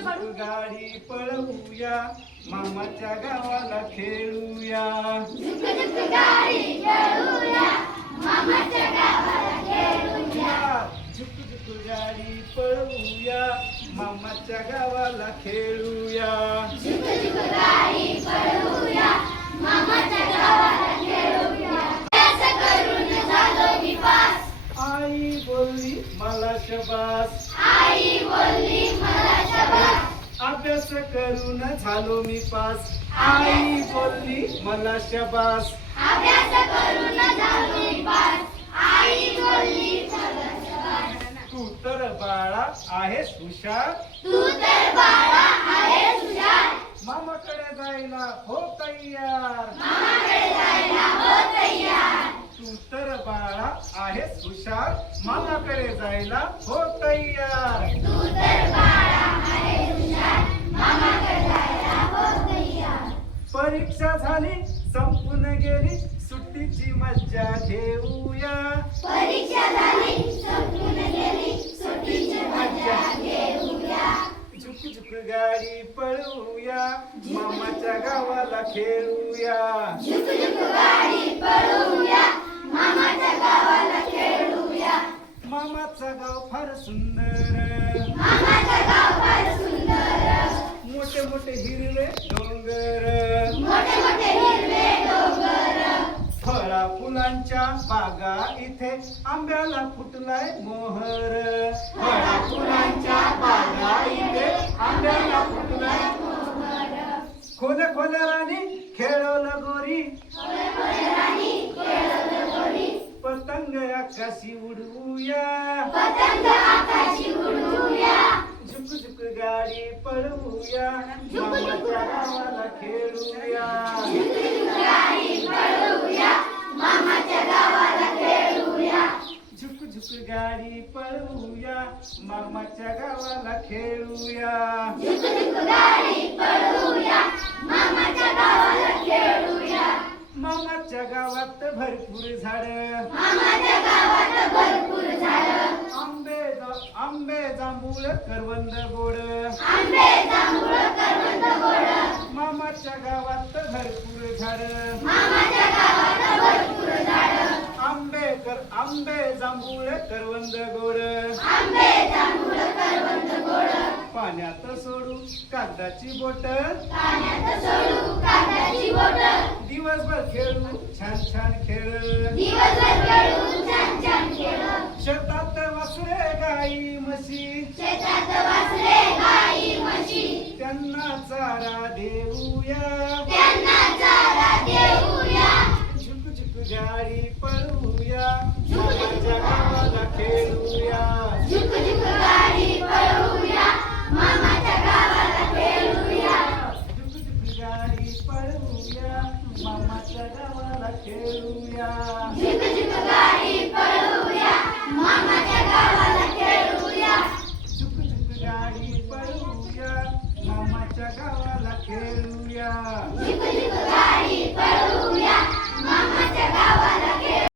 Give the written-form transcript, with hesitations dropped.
झुक गाडी पळवूया मामाच्या गावाला खेळूया झुक झुक गाडी पळवूया मामाच्या गावाला खेळूया झुक झुक गाडी पळवूया मामाच्या गावाला खेळूया झुक झुक गाडी पळवूया मामाच्या गावाला खेळूया असं करून झालो मी पास आई बोलली मला शबास आई बोलली मला शाबास अभ्यास करून झालो मी पास आई बोलली मला शबास अभ्यास करून झालो मी पास आई बोलली मला शाबास तू तर बाळा आहेस हुशार तू तर बाळा आहेस हुशार मामाकडे जायला हो तयार मामाकडे जायला हो तयार तू तर बाळा आहेस हुशार मामाकडे जायला हो तयार तू तर बाळा आहेस हुशार मामाकडे जायला हो तयार परीक्षा झाली संपून गेली सुट्टीची मज्जा घेऊया परीक्षा झाली संपून गेली सुट्टीची मजा घेऊया झुक झुक गाडी पळवूया मामाच्या गावाला खेळूया झुक झुक गाडी पळवूया मामाच्या गावाला खेळूया मामाचं गाव फार सुंदर मामाचं गाव फार सुंदर मोठे मोठे हिरवे डोंगर मोठे मोठे हिरवे डोंगर फळा फुलांच्या बागा इथे आंब्याला फुटलाय मोहर फळा फुलांच्या बागा इथे आंब्याला फुटलाय खोल्या खोल्या राणी खेळवलं गोरी पतंग आकाशी उडवूया पतंग आकाशी उडवूया झुक झुक गाडी पळवूया मामाच्या गावाला खेळूया झुक झुक गाडी पळवूया मामाच्या गावाला खेळूया झुक झुक गाडी पळवूया मामाच्या गावाला खेळूया झुक झुक गाडी पळवूया मामाच्या गावाला खेळूया मामाच्या गावात भरपूर झाड मामाच्या गावात भरपूर झाडं आंबे जांभूळ करवंद गोड आंबे जांभूळ करवंद गोड मामाच्या गावात भरपूर झाड मामाच्या गावात भरपूर झाडं आंबे जांभूळ करवंद गोड आंबे जांभूळ करवंद गोड पाण्यात सोडू कागदाची बोट पाण्यात सोडू कागदाची बोटं दिवसभर खेळू छान छान खेळ दिवसभर खेळू छान छान खेळ शेतात वासरे गाई म्हशी शेतात वासरे गाई म्हशी त्यांना चारा देऊया त्यांना चारा देऊया झुक झुक गाडी पळवूया झुक झुक मामाच्या गावाला खेळूया झुक झुक गाडी पळवूया मामाच्या गावाला खेळूया झुक झुक गाडी पळवूया मामाच्या गावाला खेळूया झुक झुक गाडी पळवूया मामाच्या गावाला खेळूया